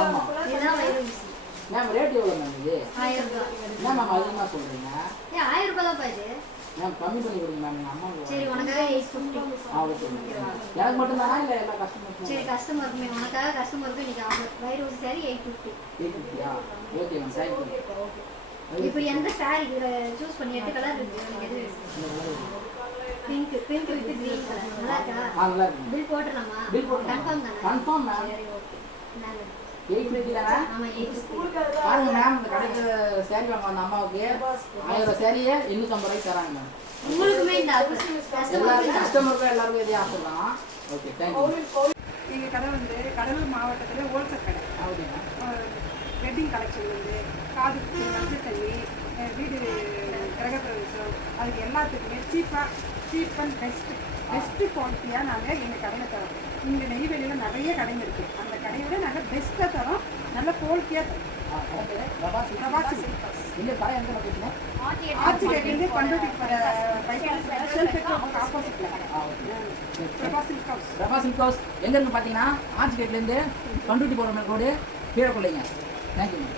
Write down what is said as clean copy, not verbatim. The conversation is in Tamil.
ஆமாம் இதுதான் வயிறு ஊசி. மேம் ரேட் எவ்வளோ மேம் இது? 1000 ரூபாய். என்ன மேம் அதிகமாக சொல்கிறீங்க? 1000 ரூபாய் தான் பாது. மேம் கம்மி பண்ணி கொடுங்க மேம் எங்கள் அம்மாவுக்கு. சரி உனக்காக 850. ஓகே எனக்கு மட்டும்தானா இல்லை எல்லா கஸ்டமருக்கும்? சரி கஸ்டமருக்குமே உனக்காக கஸ்டமருக்கு இன்னைக்கு ஆஃபர். வயிறு ஊசி சாரி 850. 850 okay ma'am thank you. இப்போ எந்த சாரி சூஸ் பண்ணி 8 கலர் இருக்கு. உங்களுக்கு எது பிங்க் வித் கிரீன் கலர் நல்லா இருக்கா? நல்லா இருக்கு. பில் போட்டுறலாமா? பில் போட்டு கன்ஃபார்ம் தானே? Confirm ma'am. சரி ஓகே. நான் 850 தானே? ஆமா 850. பாருங்க மேம் இந்த கடைக்கு சேரீ வாங்க வந்த அம்மாவுக்கு 1000 சேரீயை 850 ரூபாய்க்கு தராங்க மேம். உங்களுக்குமே இந்த ஆஃபர் எல்லாரும் கஸ்டமருக்கும் எல்லாருக்கும் இதே ஆஃபர் தான். Okay thank you. எங்கள் கடை வந்து கடலூர் மாவட்டத்தில் ஹோல்சேல் கடை. ஓகேங்க. வெட்டிங் கலெக்ஷன் வந்து காது குத்து, மஞ்சள் தண்ணி, வீடு கிரகப்பிரவேசம் அதுக்கு எல்லாத்துக்குமே சீப் அண்ட் பெஸ்ட்டு குவாலிட்டியாக நாங்கள் எங்கள் கடையில் தரோம். இங்கே நெய்வேலியில் நிறைய கடைங்க இருக்குது. அந்த கடையோட நாங்கள் பெஸ்ட்டாக தரோம், நல்ல குவாலிட்டியாக தரோம். பிரபாசி இந்த கடை எந்த லொகேஷன்? ஆர்ச்சிலேருந்து பண்டோட்டி ஆப்போசிட்டில் பிரபா சில்க் ஹவுஸ் எங்கே இருக்கு பார்த்தீங்கன்னா ஆர்ச்சி கேட்லேருந்து பண்டூட்டி போகிற ரோடு கீழே கொள்ளைங்க. Thank you ma'am.